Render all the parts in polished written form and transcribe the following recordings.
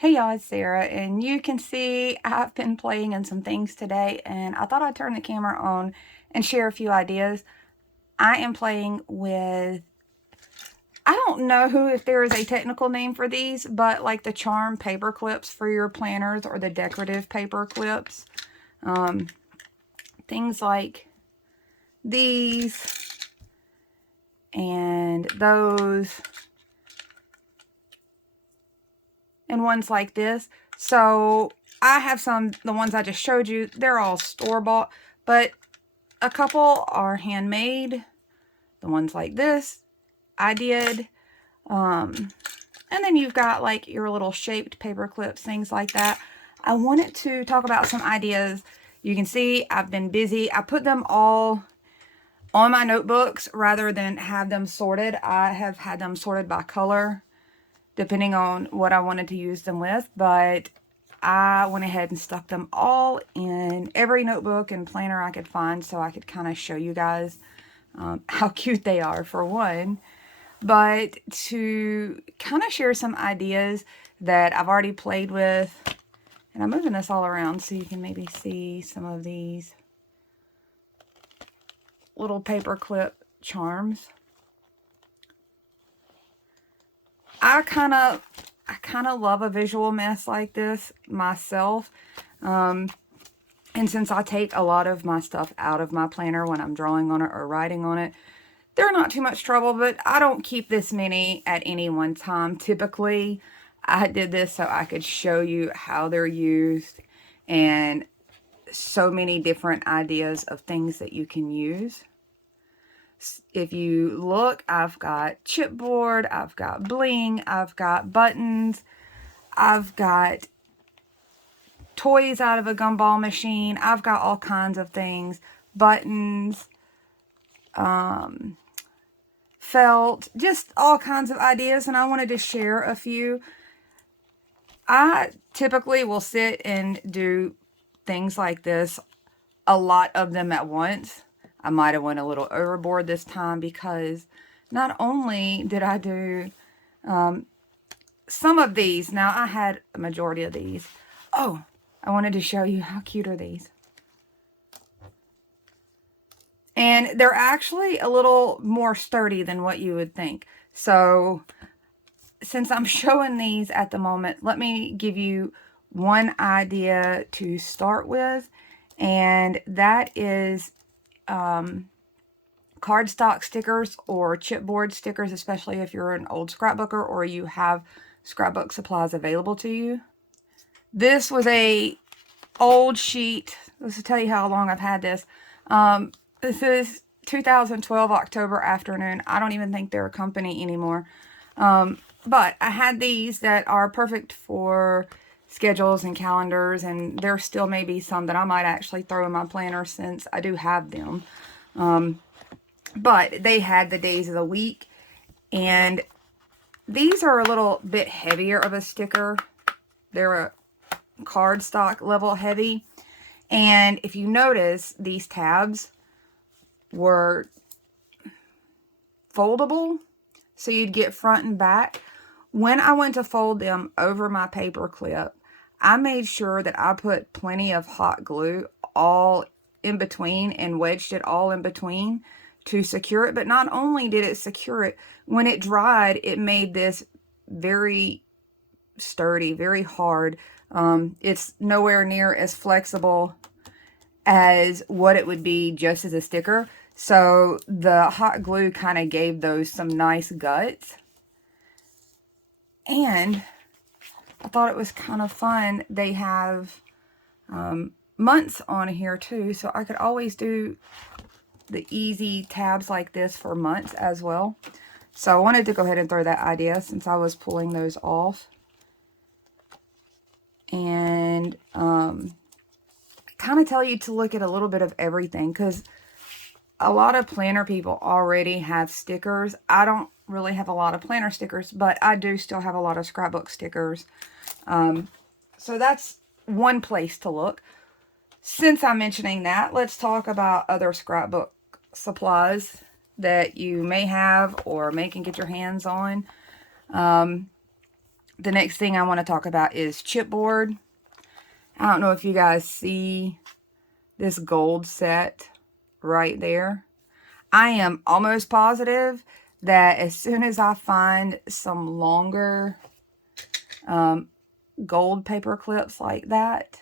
Hey y'all, it's Sarah, and you can see I've been playing in some things today, and I thought I'd turn the camera on and share a few ideas. I am playing with, I don't know if there is a technical name for these, but like the charm paper clips for your planners or the decorative paper clips. Things like these and those and ones like this. So I have some, the ones I just showed you, they're all store-bought, but a couple are handmade. The ones like this I did. And then you've got like your little shaped paper clips, things like that. I wanted to talk about some ideas. You can see I've been busy. I put them all on my notebooks rather than have them sorted. I have had them sorted by color, depending on what I wanted to use them with, but I went ahead and stuck them all in every notebook and planner I could find so I could kind of show you guys how cute they are, for one, but to kind of share some ideas that I've already played with. And I'm moving this all around so you can maybe see some of these little paper clip charms. I kind of love a visual mess like this myself. And since I take a lot of my stuff out of my planner when I'm drawing on it or writing on it, they're not too much trouble, but I don't keep this many at any one time. Typically, I did this so I could show you how they're used and so many different ideas of things that you can use. If you look, I've got chipboard, I've got bling, I've got buttons, I've got toys out of a gumball machine, I've got all kinds of things, buttons, felt, just all kinds of ideas, and I wanted to share a few. I typically will sit and do things like this, a lot of them at once. I might have went a little overboard this time because not only did I do some of these, now I had a majority of these. Oh, I wanted to show you how cute are these. And they're actually a little more sturdy than what you would think. So since I'm showing these at the moment, let me give you one idea to start with. And that is cardstock stickers or chipboard stickers, especially if you're an old scrapbooker or you have scrapbook supplies available to you. This was a old sheet. This will tell you how long I've had this. This is 2012 October afternoon. I don't even think they're a company anymore. But I had these that are perfect for schedules and calendars, and there still may be some that I might actually throw in my planner since I do have them. But they had the days of the week, and these are a little bit heavier of a sticker. They're a cardstock level heavy, and if you notice, these tabs were foldable, so you'd get front and back. When I went to fold them over my paper clip, I made sure that I put plenty of hot glue all in between and wedged it all in between to secure it. But not only did it secure it, when it dried, it made this very sturdy, very hard. It's nowhere near as flexible as what it would be just as a sticker. So the hot glue kind of gave those some nice guts. And I thought it was kind of fun. They have months on here too, so I could always do the easy tabs like this for months as well. So I wanted to go ahead and throw that idea since I was pulling those off. And kind of tell you to look at a little bit of everything, because a lot of planner people already have stickers. I don't really have a lot of planner stickers, but I do still have a lot of scrapbook stickers. So that's one place to look. Since I'm mentioning that, let's talk about other scrapbook supplies that you may have or may can get your hands on. the next thing I want to talk about is chipboard. I don't know if you guys see this gold set right there. I am almost positive that as soon as I find some longer gold paper clips like that,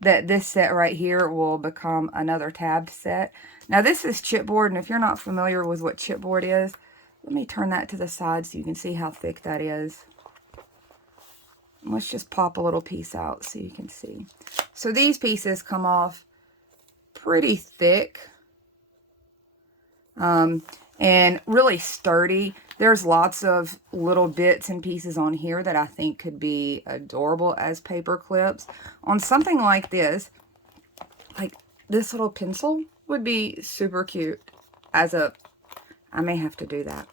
that this set right here will become another tabbed set. Now this is chipboard, and if you're not familiar with what chipboard is, let me turn that to the side so you can see how thick that is. Let's just pop a little piece out so you can see. So these pieces come off pretty thick and really sturdy. There's lots of little bits and pieces on here that I think could be adorable as paper clips. On something like this little pencil would be super cute as a, I may have to do that.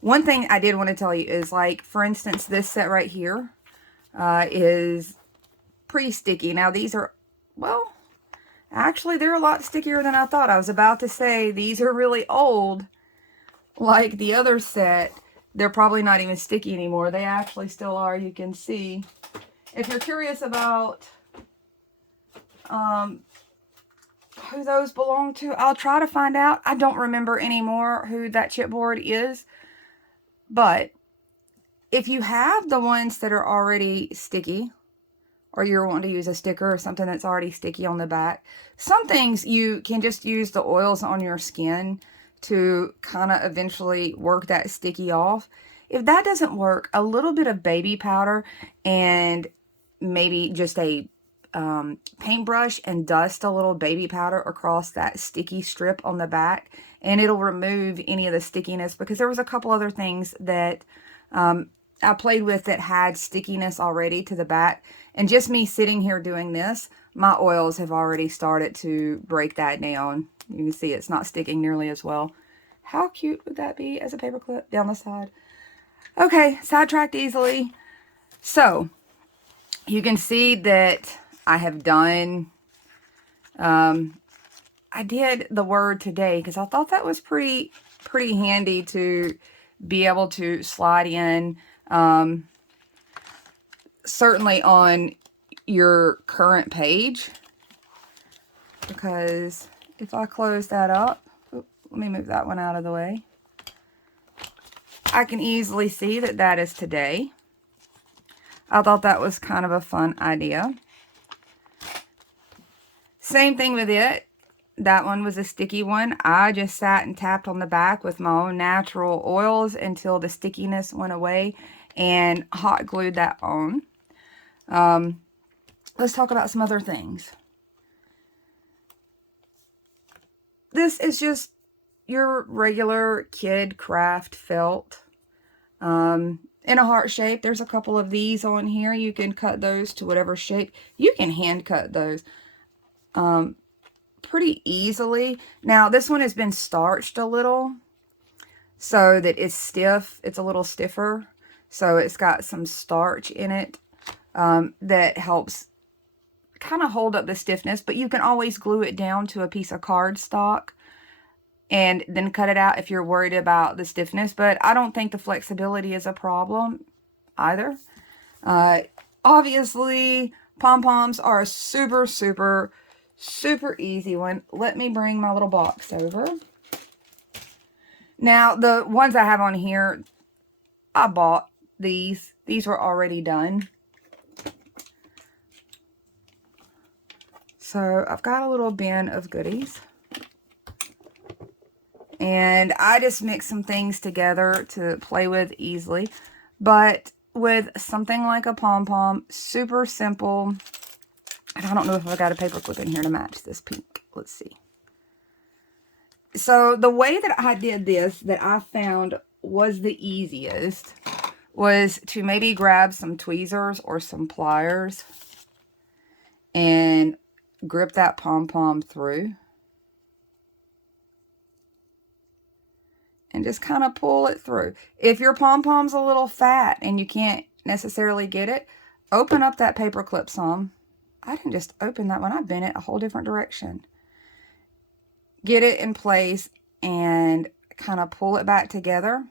One thing I did want to tell you is, like, for instance, this set right here is pretty sticky. Now these are, well, actually they're a lot stickier than I thought. I was about to say these are really old. Like the other set, they're probably not even sticky anymore. They actually still are, you can see. If you're curious about who those belong to, I'll try to find out. I don't remember anymore who that chipboard is. But if you have the ones that are already sticky, or you're wanting to use a sticker or something that's already sticky on the back, some things you can just use the oils on your skin to kind of eventually work that sticky off. If that doesn't work, a little bit of baby powder and maybe just a paintbrush and dust a little baby powder across that sticky strip on the back, and it'll remove any of the stickiness, because there was a couple other things that I played with that had stickiness already to the back, and just me sitting here doing this, my oils have already started to break that down. You can see it's not sticking nearly as well. How cute would that be as a paper clip down the side? Okay, sidetracked easily. So you can see that I have done, I did the word today because I thought that was pretty handy to be able to slide in, certainly on your current page, because if I close that up, let me move that one out of the way, I can easily see that that is today. I thought that was kind of a fun idea. Same thing with it. That one was a sticky one. I just sat and tapped on the back with my own natural oils until the stickiness went away and hot glued that on. Let's talk about some other things. This is just your regular kid craft felt in a heart shape. There's a couple of these on here. You can cut those to whatever shape. You can hand cut those pretty easily. Now this one has been starched a little so that it's stiff. It's a little stiffer, so it's got some starch in it that helps kind of hold up the stiffness, but you can always glue it down to a piece of cardstock and then cut it out if you're worried about the stiffness. But I don't think the flexibility is a problem either. Obviously, pom-poms are a super easy one. Let me bring my little box over. Now, the ones I have on here, I bought these. These were already done. So I've got a little bin of goodies. And I just mix some things together to play with easily. But with something like a pom-pom, super simple. And I don't know if I've got a paper clip in here to match this pink. Let's see. So the way that I did this, that I found was the easiest, was to maybe grab some tweezers or some pliers and grip that pom-pom through. And just kind of pull it through. If your pom-pom's a little fat and you can't necessarily get it, open up that paper clip some. I didn't just open that one. I bent it a whole different direction. Get it in place and kind of pull it back together.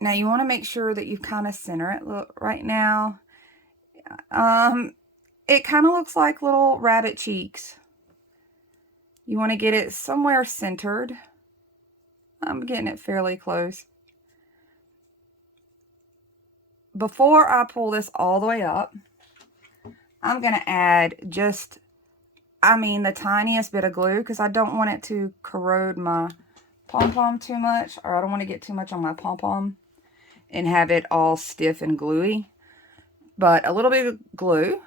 Now you want to make sure that you kind of center it. Look, right now, it kind of looks like little rabbit cheeks. You want to get it somewhere centered. I'm getting it fairly close. Before I pull this all the way up, I'm going to add just, the tiniest bit of glue, because I don't want it to corrode my pom-pom too much, or I don't want to get too much on my pom-pom and have it all stiff and gluey. But a little bit of glue,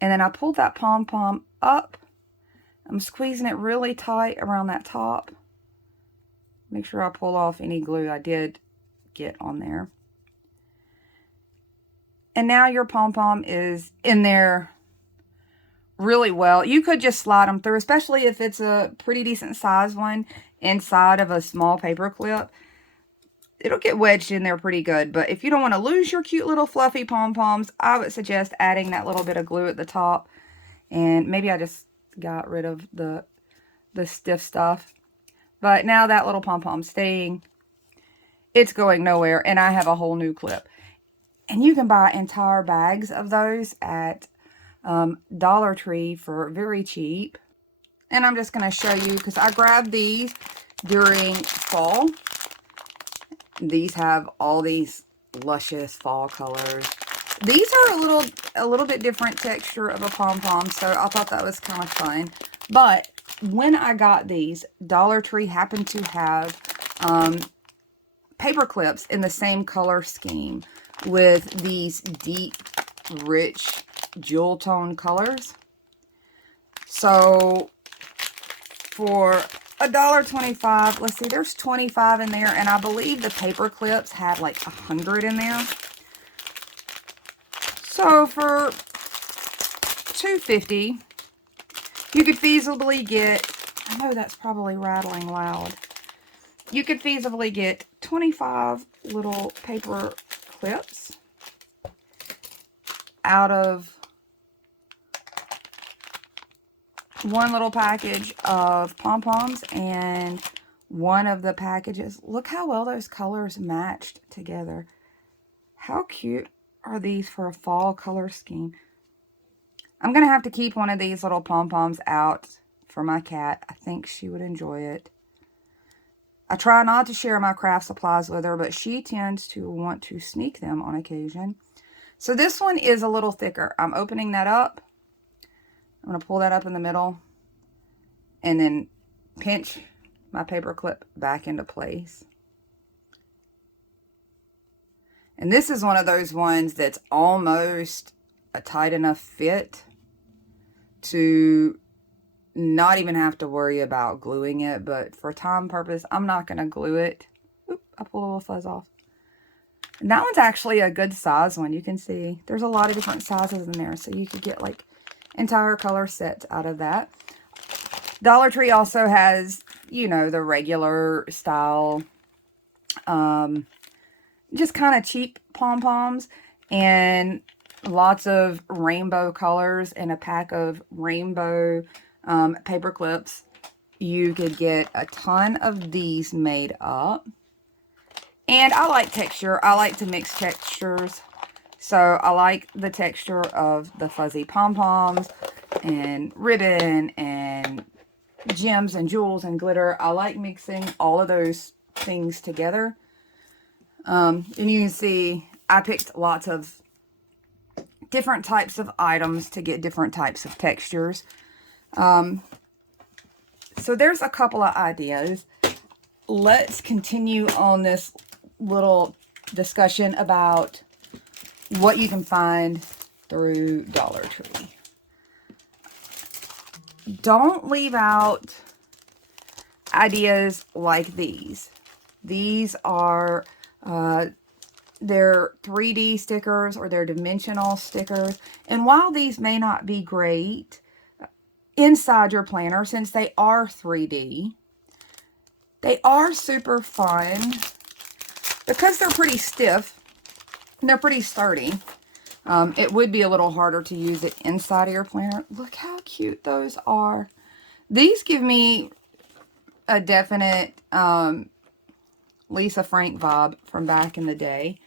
and then I pulled that pom-pom up. I'm squeezing it really tight around that top. Make sure I pull off any glue I did get on there. And now your pom-pom is in there really well. You could just slide them through, especially if it's a pretty decent size one inside of a small paper clip. It'll get wedged in there pretty good. But if you don't want to lose your cute little fluffy pom-poms, I would suggest adding that little bit of glue at the top. And maybe I just got rid of the stiff stuff. But now that little pom-pom's staying. It's going nowhere, and I have a whole new clip. And you can buy entire bags of those at Dollar Tree for very cheap. And I'm just going to show you, because I grabbed these during fall. These have all these luscious fall colors. These are a little bit different texture of a pom-pom, so I thought that was kind of fun. But when I got these, Dollar Tree happened to have paper clips in the same color scheme with these deep, rich jewel tone colors. So for $1.25, let's see, there's 25 in there, and I believe the paper clips had like 100 in there. So for $2.50, you could feasibly get, I know that's probably rattling loud, you could feasibly get 25 little paper clips out of one little package of pom-poms and one of the packages. Look how well those colors matched together. How cute are these for a fall color scheme? I'm going to have to keep one of these little pom-poms out for my cat. I think she would enjoy it. I try not to share my craft supplies with her, but she tends to want to sneak them on occasion. So this one is a little thicker. I'm opening that up. I'm going to pull that up in the middle and then pinch my paper clip back into place. And this is one of those ones that's almost a tight enough fit to not even have to worry about gluing it. But for time purpose, I'm not going to glue it. Oop, I pull a little fuzz off. And that one's actually a good size one. You can see there's a lot of different sizes in there. So you could get like entire color sets out of that. Dollar Tree also has, you know, the regular style, just kind of cheap pom-poms and lots of rainbow colors and a pack of rainbow paper clips. You could get a ton of these made up. And I like texture. I like to mix textures. So I like the texture of the fuzzy pom-poms and ribbon and gems and jewels and glitter. I like mixing all of those things together. And you can see I picked lots of different types of items to get different types of textures. So there's a couple of ideas. Let's continue on this little discussion about what you can find through Dollar Tree. Don't leave out ideas like these. These are they're 3D stickers or they're dimensional stickers. And while these may not be great inside your planner, since they are 3D, they are super fun because they're pretty stiff and they're pretty sturdy. It would be a little harder to use it inside of your planner. Look how cute those are. These give me a definite Lisa Frank vibe from back in the day.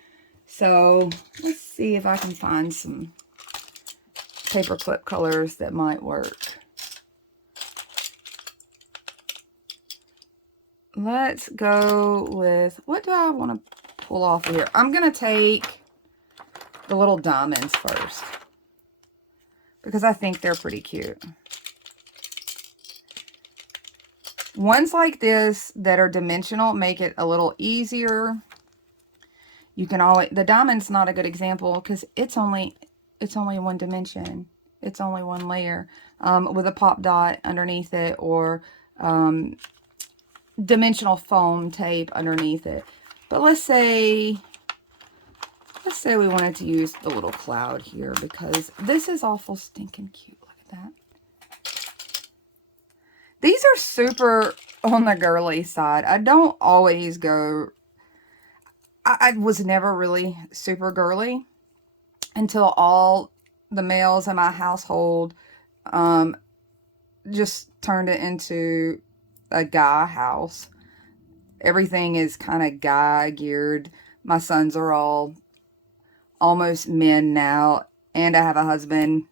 So let's see if I can find some paperclip colors that might work. Let's go with, what do I want to pull off of here? I'm going to take the little diamonds first, because I think they're pretty cute. Ones like this that are dimensional make it a little easier. You can always, the diamond's not a good example because it's only one dimension. It's only one layer with a pop dot underneath it, or dimensional foam tape underneath it. But let's say we wanted to use the little cloud here, because this is awful stinking cute. Look at that. These are super on the girly side. I don't always go, I was never really super girly until all the males in my household just turned it into a guy house. Everything is kind of guy geared. My sons are all almost men now, and I have a husband.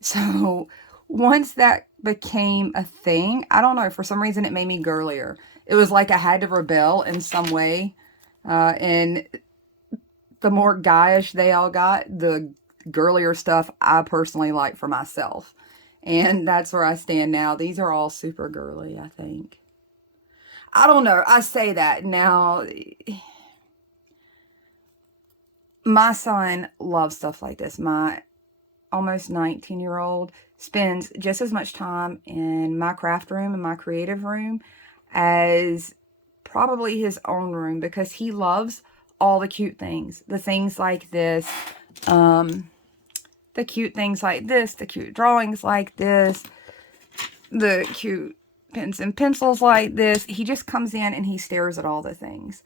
So once that became a thing, I don't know, for some reason it made me girlier. It was like I had to rebel in some way. And the more guyish they all got, the girlier stuff I personally like for myself. And that's where I stand now. These are all super girly, I think. I don't know. I say that now. My son loves stuff like this. My almost 19-year-old spends just as much time in my craft room and my creative room as probably his own room, because he loves all the cute things. The things like this, the cute things like this, the cute drawings like this, the cute pens and pencils like this. He just comes in and he stares at all the things.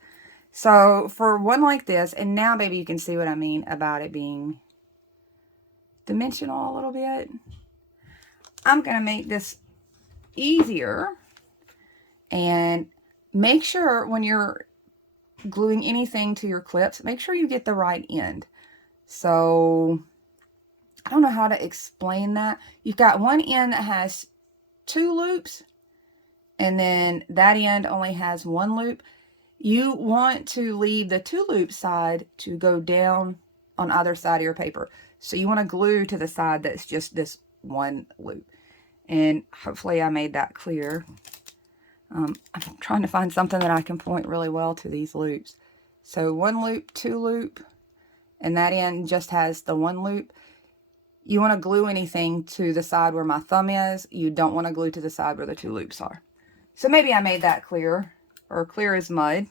So for one like this, and now maybe you can see what I mean about it being dimensional a little bit. I'm going to make this easier, and make sure when you're gluing anything to your clips, make sure you get the right end. So I don't know how to explain that. You've got one end that has 2 loops, and then that end only has 1 loop. You want to leave the 2 loop side to go down on either side of your paper. So you want to glue to the side that's just this 1 loop. And hopefully I made that clear. I'm trying to find something that I can point really well to these loops. So 1 loop, 2 loop, and that end just has the 1 loop. You want to glue anything to the side where my thumb is. You don't want to glue to the side where the 2 loops are. So maybe I made that clear, or clear as mud.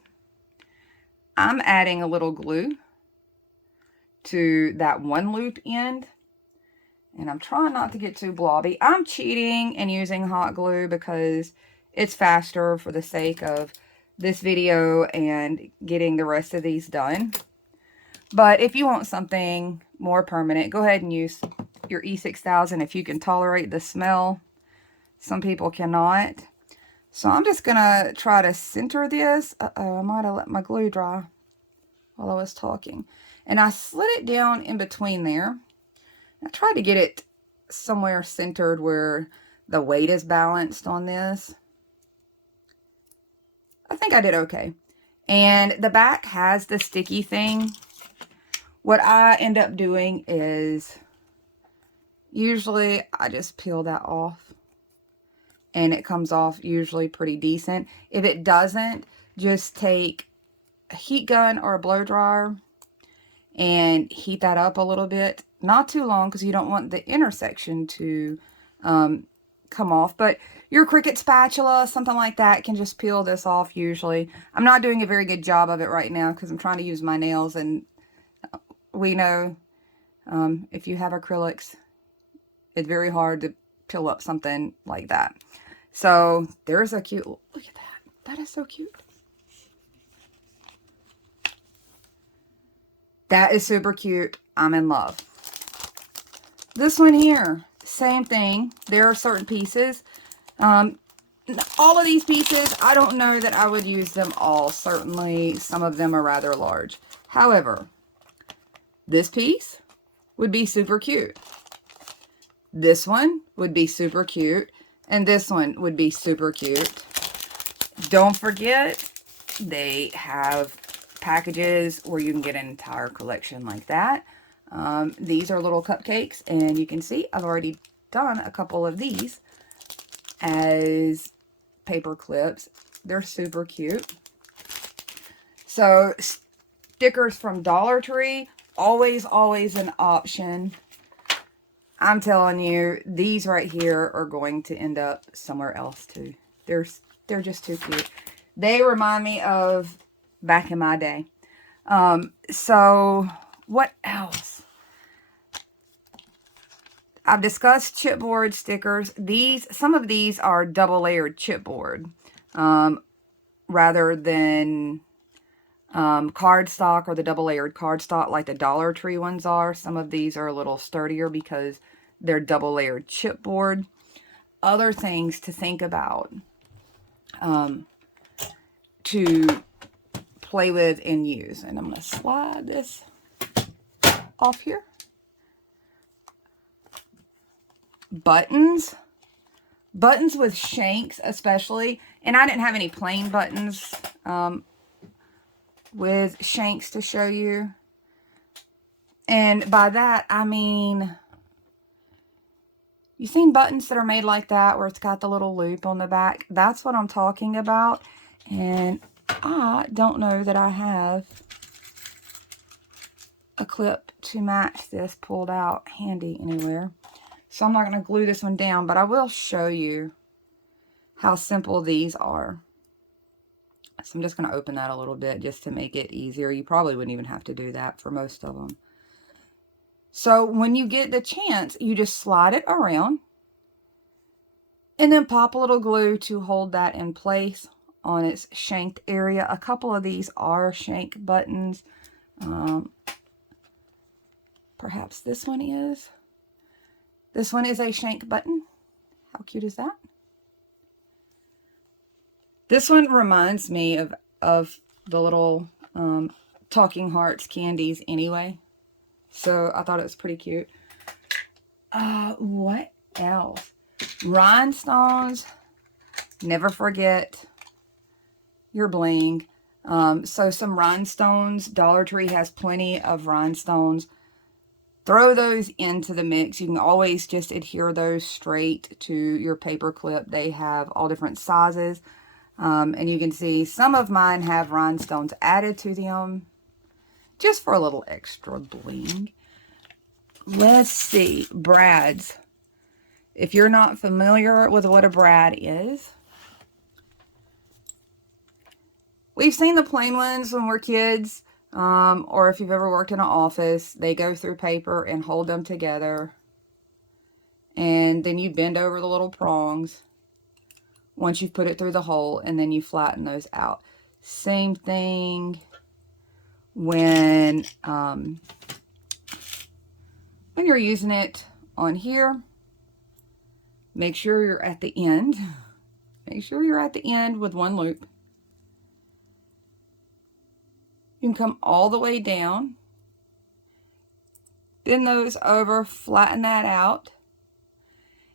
I'm adding a little glue to that 1 loop end. And I'm trying not to get too blobby. I'm cheating and using hot glue because it's faster for the sake of this video and getting the rest of these done. But if you want something more permanent, go ahead and use your E6000 if you can tolerate the smell. Some people cannot. So I'm just going to try to center this. Uh-oh, I might have let my glue dry while I was talking. And I slid it down in between there. I tried to get it somewhere centered where the weight is balanced on this. I think I did okay. And the back has the sticky thing. What I end up doing is usually I just peel that off. And it comes off usually pretty decent. If it doesn't, just take a heat gun or a blow dryer and heat that up a little bit. Not too long, because you don't want the intersection to come off. But your Cricut spatula, something like that, can just peel this off usually. I'm not doing a very good job of it right now because I'm trying to use my nails. And we know if you have acrylics, it's very hard to peel up something like that. So there's a cute, look at that. That is so cute. That is super cute. I'm in love. This one here, same thing. There are certain pieces. all of these pieces, I don't know that I would use them all. Certainly, some of them are rather large. However, this piece would be super cute. This one would be super cute. And this one would be super cute. Don't forget, they have packages where you can get an entire collection like that. These are little cupcakes, and you can see I've already done a couple of these as paper clips. They're super cute. So stickers from Dollar Tree, always an option. I'm telling you, these right here are going to end up somewhere else too. They're just too cute. They remind me of back in my day. So what else? I've discussed chipboard stickers. Some of these are double layered chipboard, rather than cardstock or the double layered cardstock like the Dollar Tree ones are. Some of these are a little sturdier because they're double layered chipboard. Other things to think about, to play with and use. And I'm going to slide this off here. Buttons with shanks especially, and I didn't have any plain buttons with shanks to show you. And by that I mean, you've seen buttons that are made like that where it's got the little loop on the back. That's what I'm talking about. And I don't know that I have a clip to match this pulled out handy anywhere. So I'm not going to glue this one down, but I will show you how simple these are. So I'm just going to open that a little bit just to make it easier. You probably wouldn't even have to do that for most of them. So when you get the chance, you just slide it around and then pop a little glue to hold that in place on its shanked area. A couple of these are shank buttons. Perhaps this one is. This one is a shank button. How cute is that? This one reminds me of the little Talking Hearts candies anyway. So I thought it was pretty cute. What else? Rhinestones. Never forget your bling. So some rhinestones. Dollar Tree has plenty of rhinestones. Throw those into the mix. You can always just adhere those straight to your paper clip. They have all different sizes. And you can see some of mine have rhinestones added to them just for a little extra bling. Let's see. Brads. If you're not familiar with what a brad is, we've seen the plain ones when we're kids. Or if you've ever worked in an office, they go through paper and hold them together. And then you bend over the little prongs once you've put it through the hole, and then you flatten those out. Same thing when you're using it on here. Make sure you're at the end. Make sure you're at the end with one loop. You can come all the way down, bend those over, flatten that out,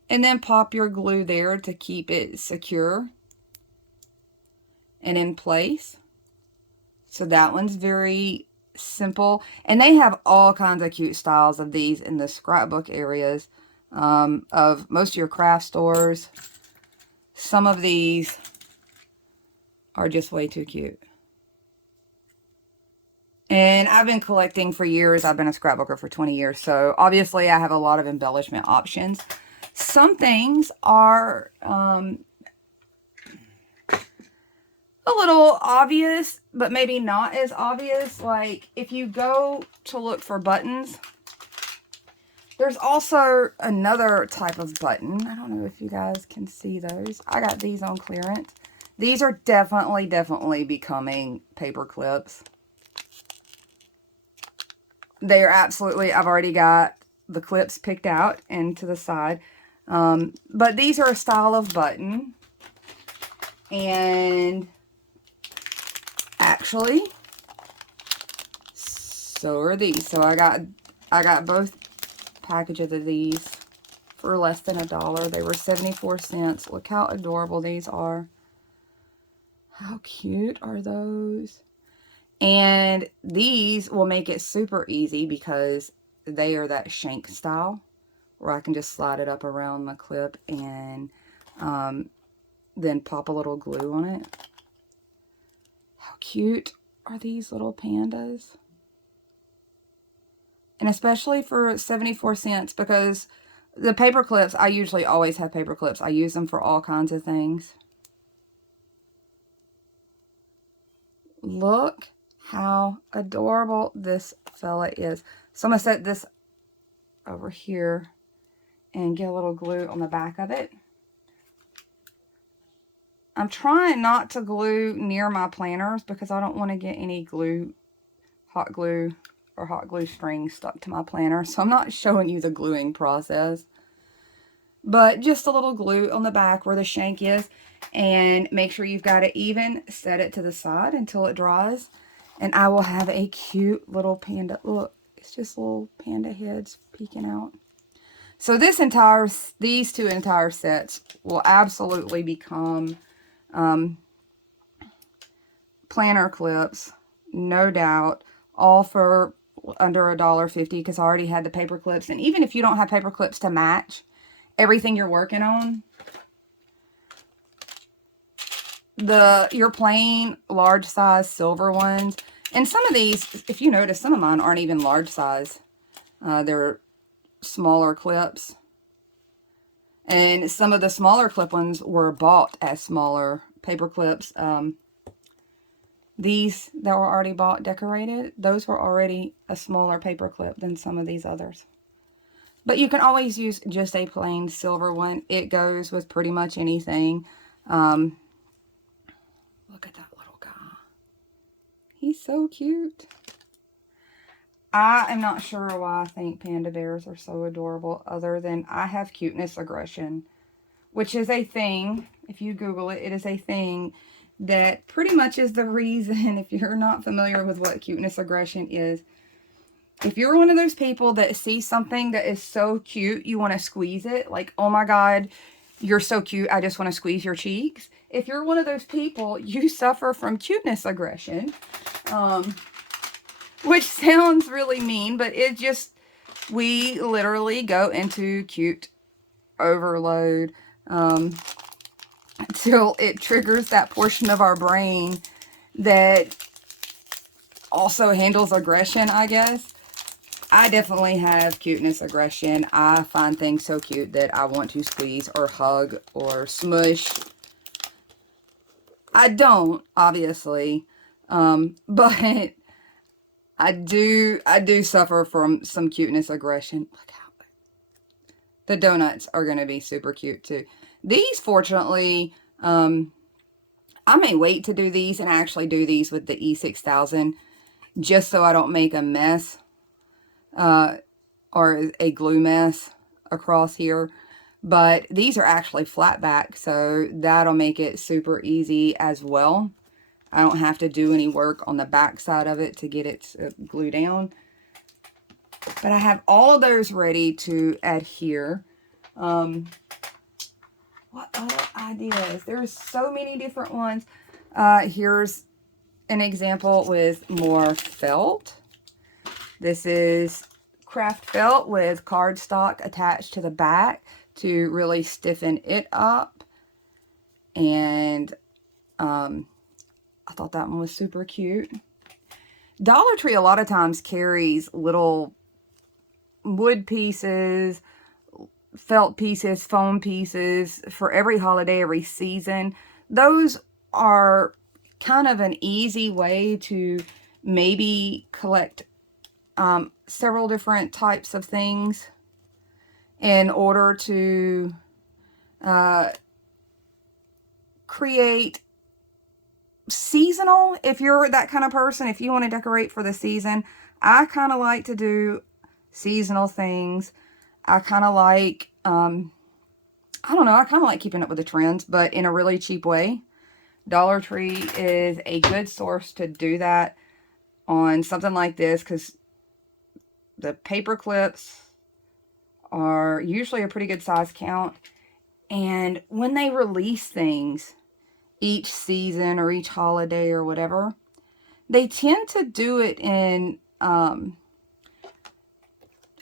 and then pop your glue there to keep it secure and in place. So that one's very simple. And they have all kinds of cute styles of these in the scrapbook areas of most of your craft stores. Some of these are just way too cute. And I've been collecting for years. I've been a scrapbooker for 20 years. So obviously I have a lot of embellishment options. Some things are a little obvious, but maybe not as obvious. Like if you go to look for buttons, there's also another type of button. I don't know if you guys can see those. I got these on clearance. These are definitely becoming paper clips. They are absolutely, I've already got the clips picked out and to the side. But these are a style of button And actually, so are these. So I got both packages of these for less than $1. They were 74 cents. Look how adorable these are. How cute are those? And these will make it super easy because they are that shank style where I can just slide it up around the clip and then pop a little glue on it. How cute are these little pandas? And especially for 74 cents, because the paper clips, I usually always have paper clips. I use them for all kinds of things. Look how adorable this fella is. So I'm going to set this over here and get a little glue on the back of it. I'm trying not to glue near my planners because I don't want to get any glue, hot glue or hot glue strings stuck to my planner. So I'm not showing you the gluing process. But just a little glue on the back where the shank is. And make sure you've got it even. Set it to the side until it dries. And I will have a cute little panda. Look, it's just little panda heads peeking out. So these two entire sets will absolutely become planner clips, no doubt, all for under $1.50 because I already had the paper clips. And even if you don't have paper clips to match everything you're working on, your plain large size silver ones, and some of these, if you notice, some of mine aren't even large size. They're smaller clips. And some of the smaller clip ones were bought as smaller paper clips. These that were already bought decorated, those were already a smaller paper clip than some of these others. But you can always use just a plain silver one. It goes with pretty much anything. Look at that little guy. He's so cute. I am not sure why I think panda bears are so adorable, other than I have cuteness aggression, which is a thing. If you Google it, it is a thing that pretty much is the reason, if you're not familiar with what cuteness aggression is, if you're one of those people that sees something that is so cute, you want to squeeze it, like, oh my God, you're so cute, I just want to squeeze your cheeks. If you're one of those people, you suffer from cuteness aggression. Which sounds really mean, but it just, we literally go into cute overload until it triggers that portion of our brain that also handles aggression, I guess. I definitely have cuteness aggression. I find things so cute that I want to squeeze or hug or smush. I don't, obviously, but I do suffer from some cuteness aggression. Look how the donuts are going to be super cute too. These, fortunately, I may wait to do these and actually do these with the E6000 just so I don't make a mess or a glue mess across here. But these are actually flat back, so that'll make it super easy as well. I don't have to do any work on the back side of it to get it to glue down. But I have all of those ready to adhere. What other ideas? There's so many different ones. Here's an example with more felt. This is craft felt with cardstock attached to the back to really stiffen it up. And I thought that one was super cute. Dollar Tree a lot of times carries little wood pieces, felt pieces, foam pieces for every holiday, every season. Those are kind of an easy way to maybe collect several different types of things in order to create seasonal. If you're that kind of person, if you want to decorate for the season, I kind of like to do seasonal things. I kind of like, I don't know, I kind of like keeping up with the trends, but in a really cheap way. Dollar Tree is a good source to do that on something like this, because the paper clips are usually a pretty good size count. And when they release things each season or each holiday or whatever, they tend to do it in a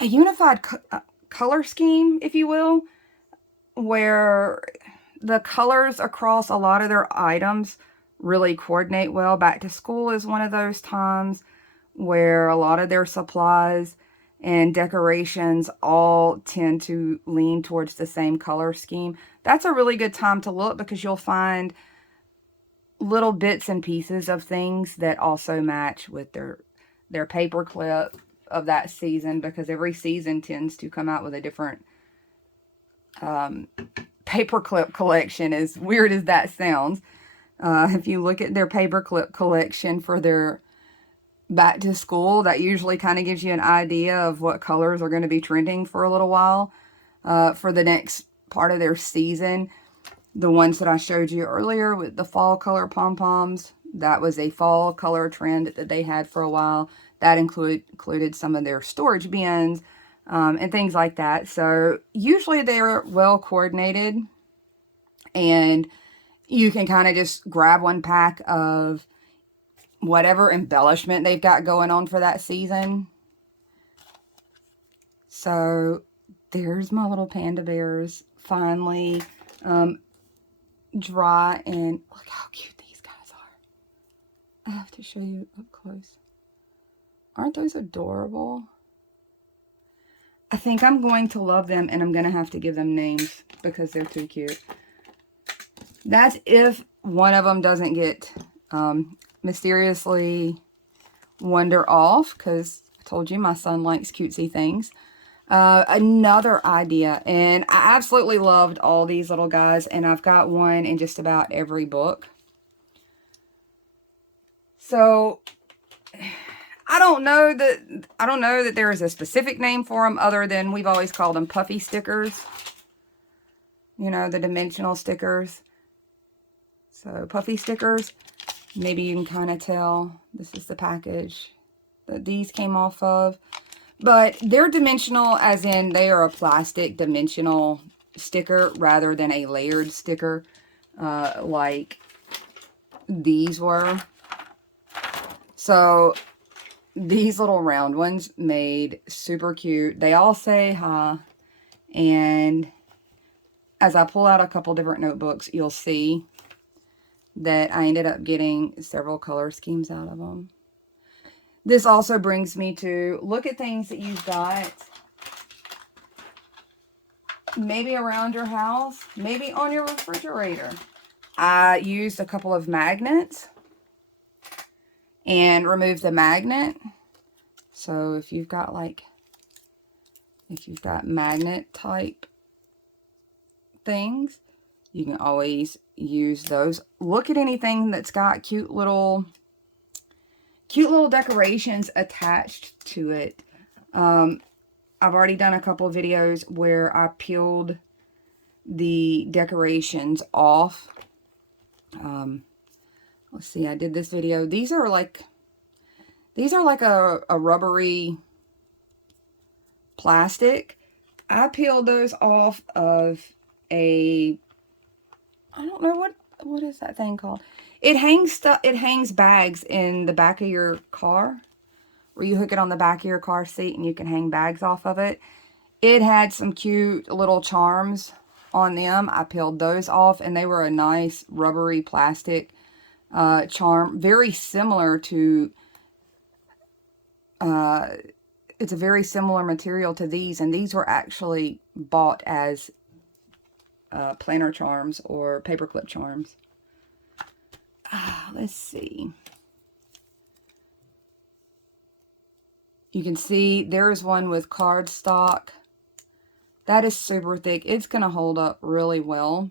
unified color scheme, if you will, where the colors across a lot of their items really coordinate well. Back to school is one of those times where a lot of their supplies and decorations all tend to lean towards the same color scheme. That's a really good time to look, because you'll find little bits and pieces of things that also match with their paper clip of that season, because every season tends to come out with a different paperclip collection, as weird as that sounds. If you look at their paperclip collection for their back to school, that usually kind of gives you an idea of what colors are going to be trending for a little while for the next part of their season. The ones that I showed you earlier with the fall color pom-poms, that was a fall color trend that they had for a while. That included some of their storage bins and things like that. So usually they're well coordinated, and you can kind of just grab one pack of whatever embellishment they've got going on for that season. So there's my little panda bears finally dry, and look how cute these guys are. I have to show you up close. Aren't those adorable? I think I'm going to love them, and I'm going to have to give them names because they're too cute. That's if one of them doesn't get mysteriously wander off, because I told you my son likes cutesy things. Another idea, and I absolutely loved all these little guys, and I've got one in just about every book. So I don't know that there is a specific name for them, other than we've always called them puffy stickers. You know, the dimensional stickers. So puffy stickers. Maybe you can kind of tell this is the package that these came off of. But they're dimensional, as in they are a plastic dimensional sticker rather than a layered sticker like these were. So these little round ones made super cute. They all say hi. And as I pull out a couple different notebooks, you'll see that I ended up getting several color schemes out of them. This also brings me to look at things that you've got maybe around your house, maybe on your refrigerator. I used a couple of magnets and removed the magnet. So if you've got magnet type things, you can always use those. Look at anything that's got cute little decorations attached to it. I've already done a couple of videos where I peeled the decorations off. Let's see, I did this video. These are like a rubbery plastic. I peeled those off of I don't know what is that thing called? It hangs bags in the back of your car, where you hook it on the back of your car seat and you can hang bags off of it. It had some cute little charms on them. I peeled those off, and they were a nice rubbery plastic charm, very similar to it's a very similar material to these, and these were actually bought as planner charms or paperclip charms. Let's see. You can see there's one with cardstock. That is super thick. It's going to hold up really well.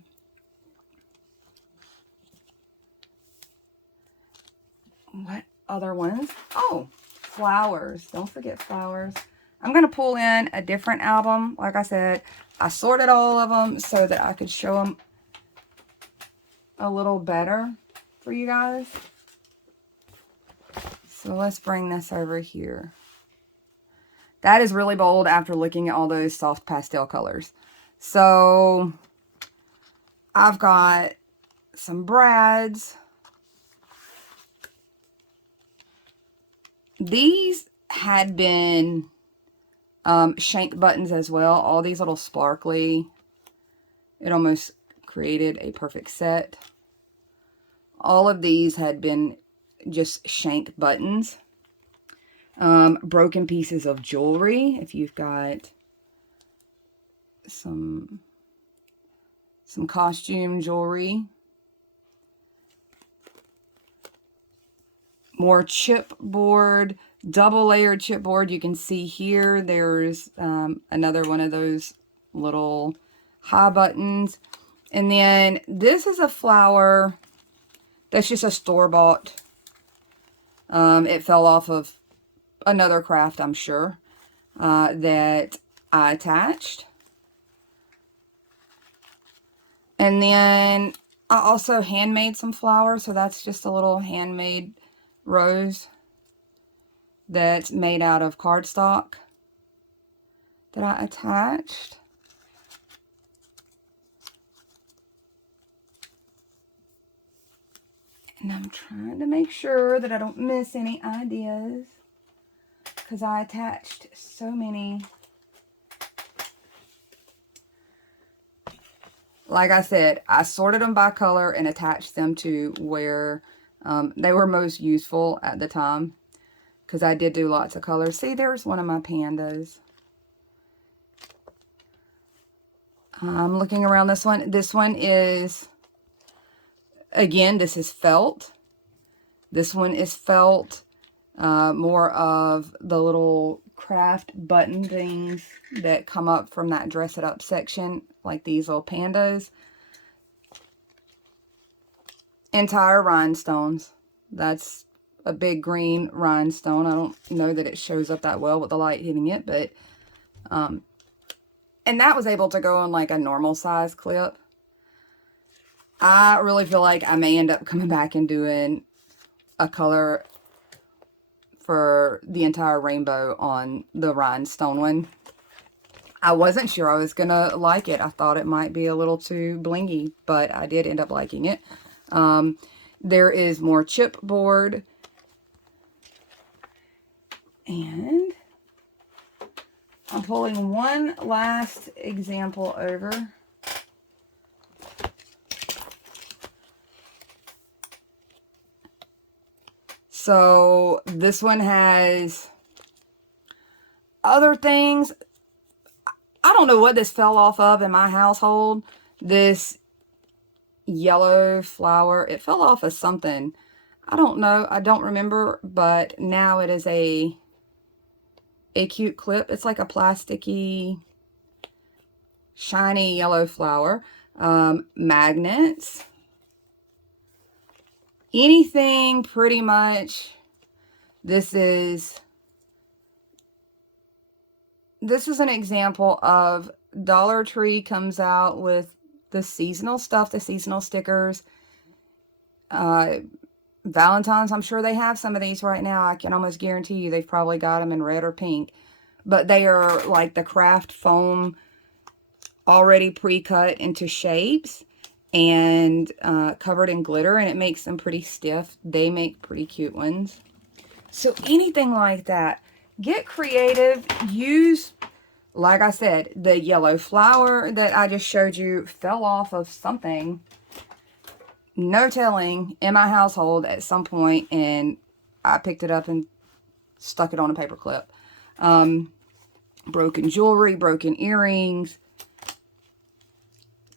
What other ones? Oh, flowers. Don't forget flowers. I'm going to pull in a different album. Like I said, I sorted all of them so that I could show them a little better. for you guys. So let's bring this over here. That is really bold after looking at all those soft pastel colors. So I've got some brads. These had been shank buttons as well. All these little sparkly. It almost created a perfect set. All of these had been just shank buttons. Broken pieces of jewelry. If you've got some costume jewelry. More chipboard, double layered chipboard. You can see here there's another one of those little high buttons. And then this is a flower that's just a store-bought. It fell off of another craft, I'm sure, that I attached. And then I also handmade some flowers. So that's just a little handmade rose that's made out of cardstock that I attached. And I'm trying to make sure that I don't miss any ideas, because I attached so many. Like I said, I sorted them by color and attached them to where they were most useful at the time, because I did do lots of colors. See, there's one of my pandas. I'm looking around this one. This one is, again, this is felt. This one is felt. More of the little craft button things that come up from that dress it up section, like these little pandas. Entire rhinestones. That's a big green rhinestone. I don't know that it shows up that well with the light hitting it, but and that was able to go on like a normal size clip. I really feel like I may end up coming back and doing a color for the entire rainbow on the rhinestone one. I wasn't sure I was gonna like it. I thought it might be a little too blingy, but I did end up liking it. There is more chipboard. And I'm pulling one last example over. So this one has other things. I don't know what this fell off of in my household. This yellow flower. It fell off of something. I don't know. I don't remember. But now it is a cute clip. It's like a plasticky, shiny yellow flower. Magnets. Anything pretty much. This is an example of Dollar Tree comes out with the seasonal stuff, the seasonal stickers. Valentine's, I'm sure they have some of these right now. I can almost guarantee you they've probably got them in red or pink. But they are like the craft foam, already pre-cut into shapes and covered in glitter, and it makes them pretty stiff. They make pretty cute ones. So anything like that, get creative. Use, like I said, the yellow flower that I just showed you fell off of something. No telling, in my household at some point, and I picked it up and stuck it on a paper clip. Broken jewelry, broken earrings,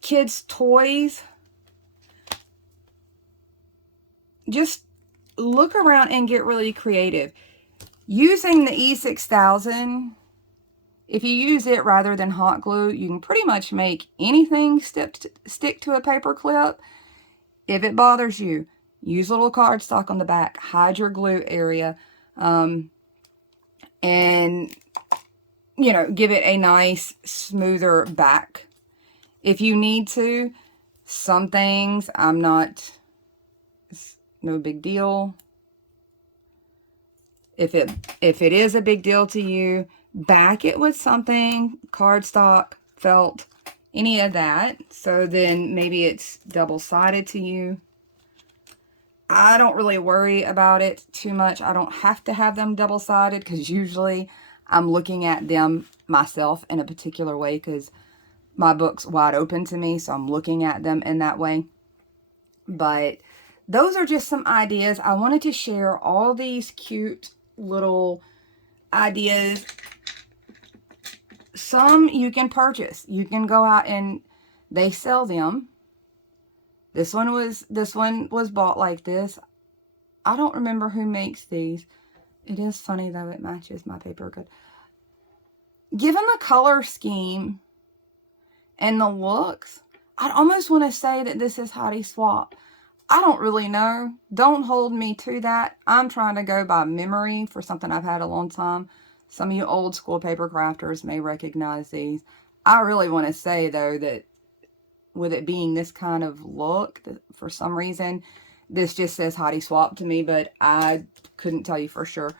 kids' toys. Just look around and get really creative. Using the E6000, if you use it rather than hot glue, you can pretty much make anything stick to a paper clip. If it bothers you, use a little cardstock on the back. Hide your glue area. And, you know, give it a nice, smoother back. If you need to, some things I'm not no big deal. If it is a big deal to you, back it with something, cardstock, felt, any of that. So then maybe it's double-sided to you. I don't really worry about it too much. I don't have to have them double-sided because usually I'm looking at them myself in a particular way because my book's wide open to me, so I'm looking at them in that way. But those are just some ideas. I wanted to share all these cute little ideas. Some you can purchase. You can go out and they sell them. This one was bought like this. I don't remember who makes these. It is funny though, it matches my paper good. Given the color scheme and the looks, I'd almost want to say that this is Heidi Swapp. I don't really know. Don't hold me to that. I'm trying to go by memory for something I've had a long time. Some of you old school paper crafters may recognize these. I really want to say, though, that with it being this kind of look, for some reason, this just says Heidi Swapp to me, but I couldn't tell you for sure.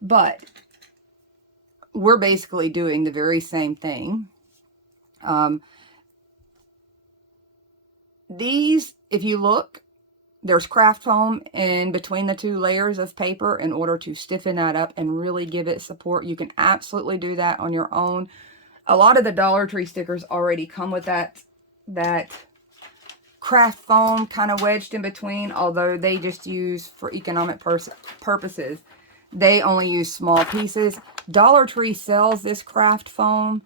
But we're basically doing the very same thing. These, if you look, there's craft foam in between the two layers of paper in order to stiffen that up and really give it support. You can absolutely do that on your own. A lot of the Dollar Tree stickers already come with that craft foam kind of wedged in between, although they just use for economic purposes. They only use small pieces. Dollar Tree sells this craft foam.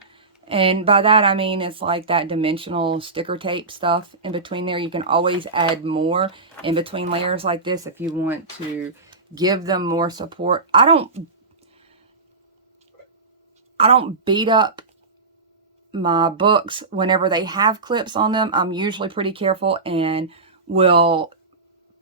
And by that, I mean, it's like that dimensional sticker tape stuff in between there. You can always add more in between layers like this if you want to give them more support. I don't beat up my books whenever they have clips on them. I'm usually pretty careful and will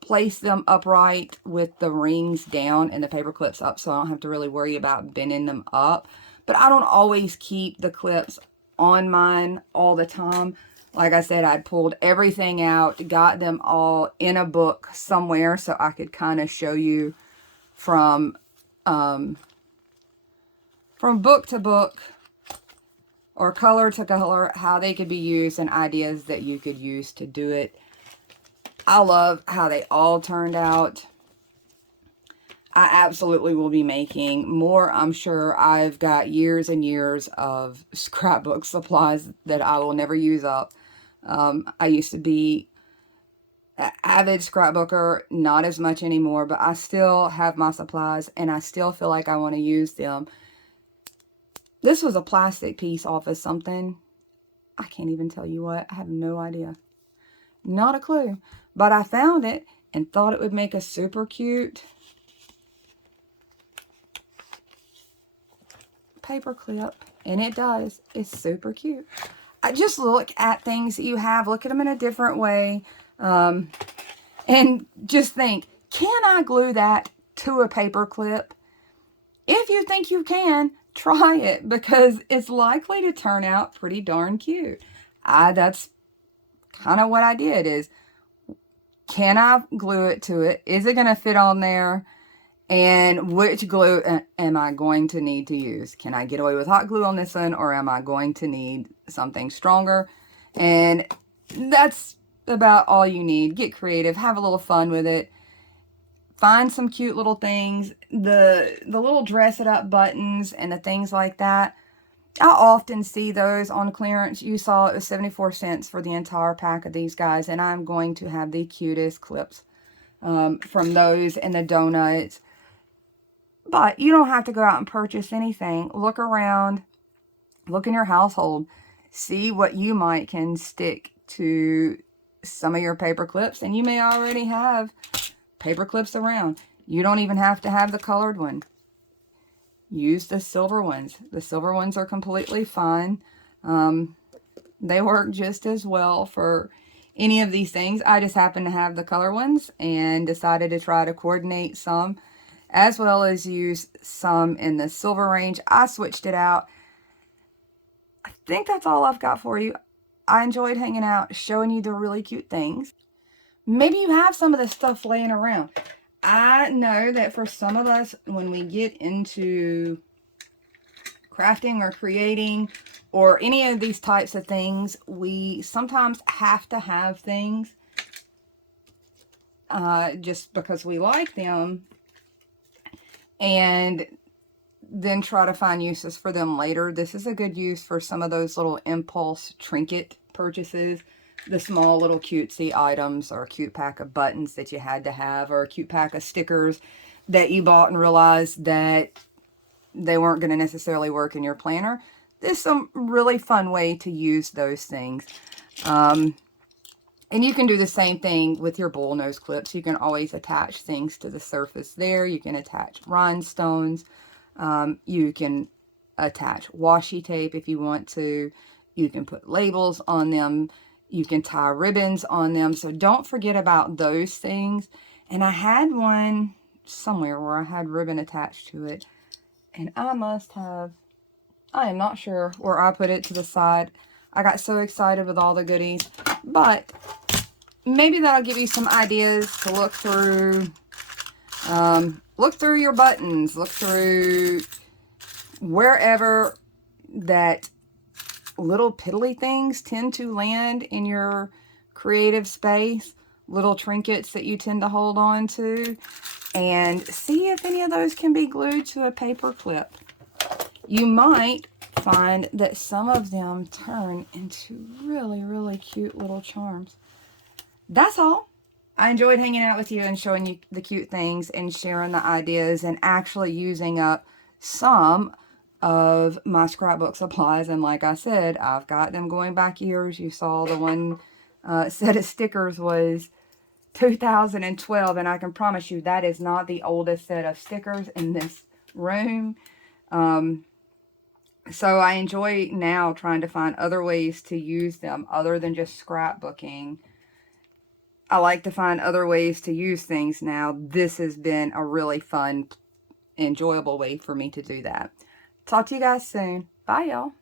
place them upright with the rings down and the paper clips up so I don't have to really worry about bending them up. But I don't always keep the clips on mine all the time. Like I said, I pulled everything out, got them all in a book somewhere so I could kind of show you from book to book or color to color how they could be used and ideas that you could use to do it. I love how they all turned out. I absolutely will be making more. I'm sure I've got years and years of scrapbook supplies that I will never use up. I used to be an avid scrapbooker, not as much anymore, but I still have my supplies and I still feel like I want to use them. This was a plastic piece off of something. I can't even tell you what. I have no idea. Not a clue. But I found it and thought it would make a super cute paper clip, and it does. It's super cute. I just look at things that you have, look at them in a different way, and just think, can I glue that to a paper clip? If you think you can, try it, because it's likely to turn out pretty darn cute. That's kind of what I did, is can I glue it to it? Is it going to fit on there? And which glue am I going to need to use? Can I get away with hot glue on this one, or am I going to need something stronger? And that's about all you need. Get creative. Have a little fun with it. Find some cute little things. The little dress it up buttons and the things like that. I often see those on clearance. You saw it was 74 cents for the entire pack of these guys. And I'm going to have the cutest clips from those and the donuts. But you don't have to go out and purchase anything. Look around. Look in your household. See what you might can stick to some of your paper clips. And you may already have paper clips around. You don't even have to have the colored one. Use the silver ones. The silver ones are completely fine. They work just as well for any of these things. I just happen to have the color ones and decided to try to coordinate some, as well as use some in the silver range. I switched it out. I think that's all I've got for you. I enjoyed hanging out, showing you the really cute things. maybe you have some of this stuff laying around. I know that for some of us, when we get into crafting or creating or any of these types of things, we sometimes have to have things just because we like them, and then try to find uses for them later. This is a good use for some of those little impulse trinket purchases, the small little cutesy items, or a cute pack of buttons that you had to have, or a cute pack of stickers that you bought and realized that they weren't going to necessarily work in your planner. There's some really fun way to use those things. And you can do the same thing with your bullnose clips. You can always attach things to the surface there. You can attach rhinestones. You can attach washi tape if you want to. You can put labels on them. You can tie ribbons on them. So don't forget about those things. And I had one somewhere where I had ribbon attached to it. And I must have, I am not sure where I put it to the side. I got so excited with all the goodies. But maybe that'll give you some ideas to look through. Look through your buttons. Look through wherever that little piddly things tend to land in your creative space. Little trinkets that you tend to hold on to. And see if any of those can be glued to a paper clip. You might find that some of them turn into really, really cute little charms. That's all. I enjoyed hanging out with you and showing you the cute things and sharing the ideas and actually using up some of my scrapbook supplies. And like I said, I've got them going back years. You saw the one set of stickers was 2012, and I can promise you that is not the oldest set of stickers in this room. So I enjoy now trying to find other ways to use them other than just scrapbooking. I like to find other ways to use things now. This has been a really fun, enjoyable way for me to do that. Talk to you guys soon. Bye, y'all.